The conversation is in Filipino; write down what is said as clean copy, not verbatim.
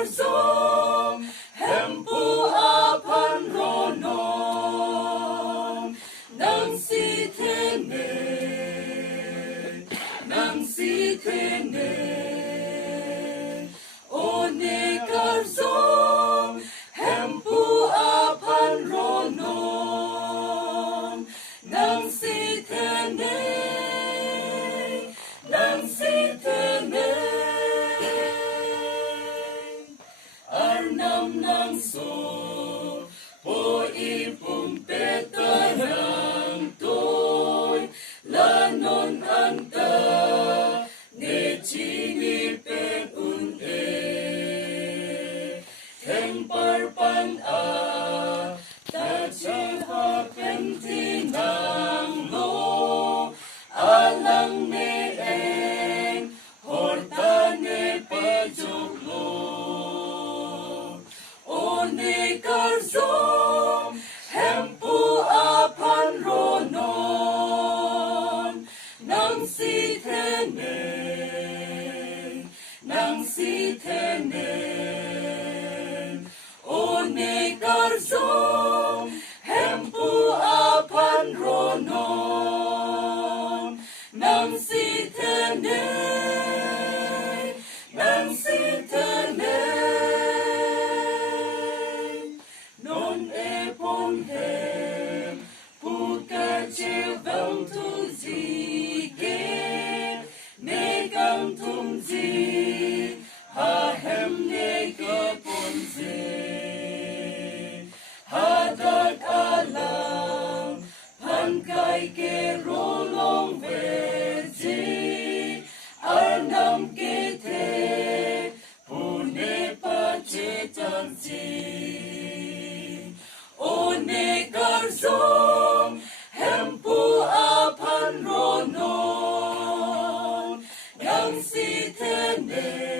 karzong, hempu apan ronon, nang si tene, one karzong, hempu apan ronon, nang si tene, arnam nang so, po ipumpeta ng toy, lanon anta, ne chinipen unte, teng parpan a, tachi hapen tinang lo, alang ne eng, horta ne pajoklo. One karzong, hempu apan ronon, nang si tene, one karzong, hempu apan ronon, nang si tene, non e pon hem, puka che vang tu zi ge, ne gang tum zi, ha hem ne ke pon zi, ha dak alang, pan kai ke rolong ve zi, arnam ke te, pune pa che tan zi. One karzong, hempu apan ronon, nang si tene.